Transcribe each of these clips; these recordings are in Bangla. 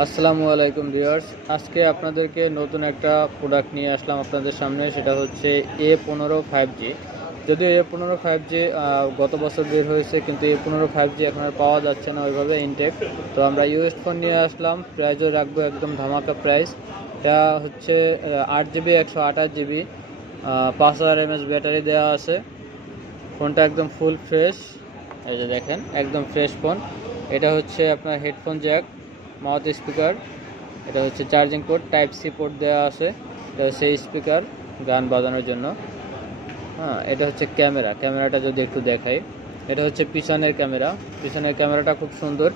আসসালামু আলাইকুম ভিউয়ার্স। আজকে আপনাদেরকে নতুন একটা প্রোডাক্ট নিয়ে আসলাম আপনাদের সামনে। সেটা হচ্ছে A15 5G। যদিও A15 5G গত বছর বের হয়েছে, কিন্তু A15 5G এখন আর পাওয়া যাচ্ছে না ওইভাবে ইনটেক। তো আমরা ইউএস ফোন নিয়ে আসলাম, প্রাইসও রাখবো একদম ধামাকা প্রাইস। এটা হচ্ছে 8GB 128GB, 5000 mAh ব্যাটারি দেওয়া আছে। ফোনটা একদম ফুল ফ্রেশ, এই যে দেখেন একদম ফ্রেশ ফোন। এটা হচ্ছে আপনার হেডফোন জ্যাক, মাউথ স্পিকার, এটা হচ্ছে charging port, type C port দেওয়া আছে। এটা হচ্ছে স্পিকার গান বাজানোর জন্য। হ্যাঁ, এটা হচ্ছে ক্যামেরাটা যদি একটু দেখাই, এটা হচ্ছে পিছনের ক্যামেরাটা খুব সুন্দর।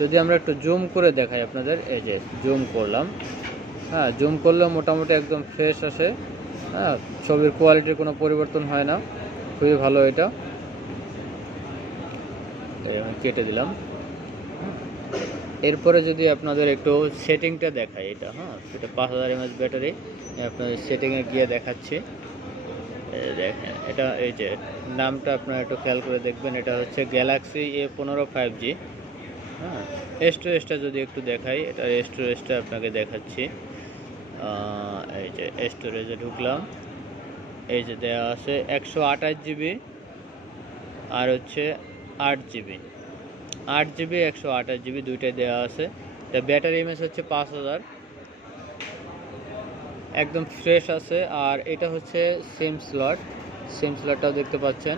যদি আমরা একটু জুম করে দেখাই আপনাদের, এই যে জুম করলাম। হ্যাঁ, জুম করলেও মোটামুটি একদম ফ্রেশ আসে। হ্যাঁ, ছবির কোয়ালিটির কোনো পরিবর্তন হয় না, খুবই ভালো এটা। আমি কেটে দিলাম। এরপরে যদি আপনাদের একটু সেটিংটা দেখাই, এটা এটা 5000 mAh ব্যাটারি। আপনাদের সেটিংয়ে গিয়ে দেখাচ্ছি। দেখেন এটা, এই যে নামটা আপনারা একটু খেয়াল করে দেখবেন, এটা হচ্ছে গ্যালাক্সি A15 5G। হ্যাঁ, স্টোরেজটা যদি একটু দেখাই, এটা স্টোরেজটা আপনাকে দেখাচ্ছি। এই যে স্টোরেজে ঢুকলাম, এই যে দেওয়া আছে 128GB আর হচ্ছে 8GB। 8GB 128GB দুইটাই দেওয়া আছে। এটা ব্যাটারি এমএস হচ্ছে 5000, একদম ফ্রেশ আছে। আর এটা হচ্ছে সিম স্লটটাও দেখতে পাচ্ছেন।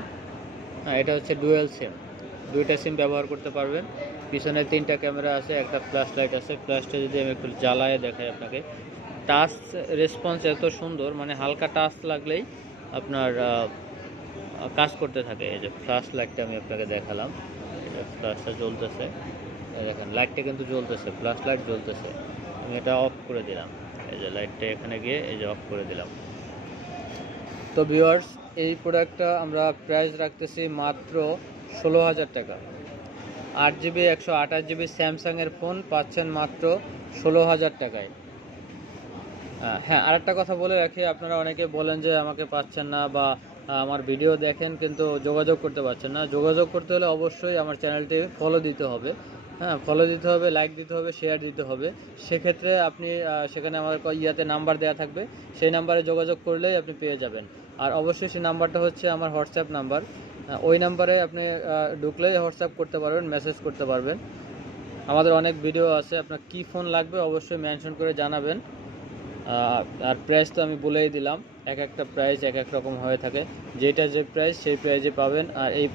হ্যাঁ, এটা হচ্ছে ডুয়েল সিম, দুইটা সিম ব্যবহার করতে পারবেন। পিছনে 3টা ক্যামেরা আছে, একটা ফ্ল্যাশ লাইট আছে। ফ্ল্যাশটা যদি আমি একটু জ্বালায় দেখাই আপনাকে, টাচ রেসপন্স এত সুন্দর, মানে হালকা টাচ লাগলেই আপনার কাজ করতে থাকে। এই যে ফ্ল্যাশ লাইটটা আমি আপনাকে দেখালাম, ফ্ল্যাশটা জ্বলতেছে, দেখেন লাইটটা কিন্তু জ্বলতেছে, ফ্ল্যাশ লাইট জ্বলতেছে। আমি এটা অফ করে দিলাম, এই যে লাইটটা এখানে গিয়ে এই যে অফ করে দিলাম। তো ভিউয়ার্স, এই প্রোডাক্টটা আমরা প্রাইস রাখতেছি মাত্র 16,000 টাকা। 8GB 128GB স্যামসাংয়ের ফোন পাচ্ছেন মাত্র 16,000 টাকায়। হ্যাঁ, আরেকটা কথা বলে রাখি, আপনারা অনেকে বলেন যে আমাকে পাচ্ছেন না, বা আমার ভিডিও দেখেন কিন্তু যোগাযোগ করতে পারছেন না। যোগাযোগ করতে হলে অবশ্যই আমার চ্যানেলটি ফলো দিতে হবে। হ্যাঁ, ফলো দিতে হবে, লাইক দিতে হবে, শেয়ার দিতে হবে। সেক্ষেত্রে আপনি সেখানে আমার নাম্বার দেওয়া থাকবে, সেই নাম্বারে যোগাযোগ করলেই আপনি পেয়ে যাবেন। আর অবশ্যই সেই নাম্বারটা হচ্ছে আমার হোয়াটসঅ্যাপ নাম্বার। ওই নাম্বারে আপনি ঢুকলেই হোয়াটসঅ্যাপ করতে পারবেন, মেসেজ করতে পারবেন। আমাদের অনেক ভিডিও আছে, আপনার কী ফোন লাগবে অবশ্যই মেনশন করে জানাবেন। আর প্রাইস তো আমি বলেই দিলাম, এক একটা প্রাইস এক এক রকম হয়ে থাকে। যেটা যে প্রাইস সেই প্রাইজে পাবেন। আর এই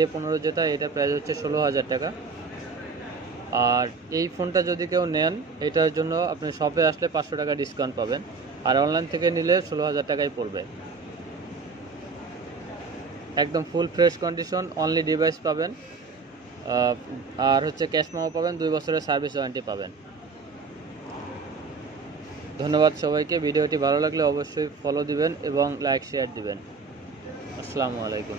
A15 যেটা, এটা প্রাইস হচ্ছে 16,000 টাকা। আর এই ফোনটা যদি কেউ নেন, এটার জন্য আপনি শপে আসলে 500 টাকা ডিসকাউন্ট পাবেন। আর অনলাইন থেকে নিলে 16,000 টাকাই পড়বে। একদম full fresh condition, only device পাবেন। আর হচ্ছে ক্যাশ মেমো পাবেন, 2 বছরের সার্ভিস ওয়ারেন্টি পাবেন। ধন্যবাদ সবাইকে। ভিডিওটি ভালো লাগলে অবশ্যই ফলো দিবেন এবং লাইক শেয়ার দিবেন। আসসালামু আলাইকুম।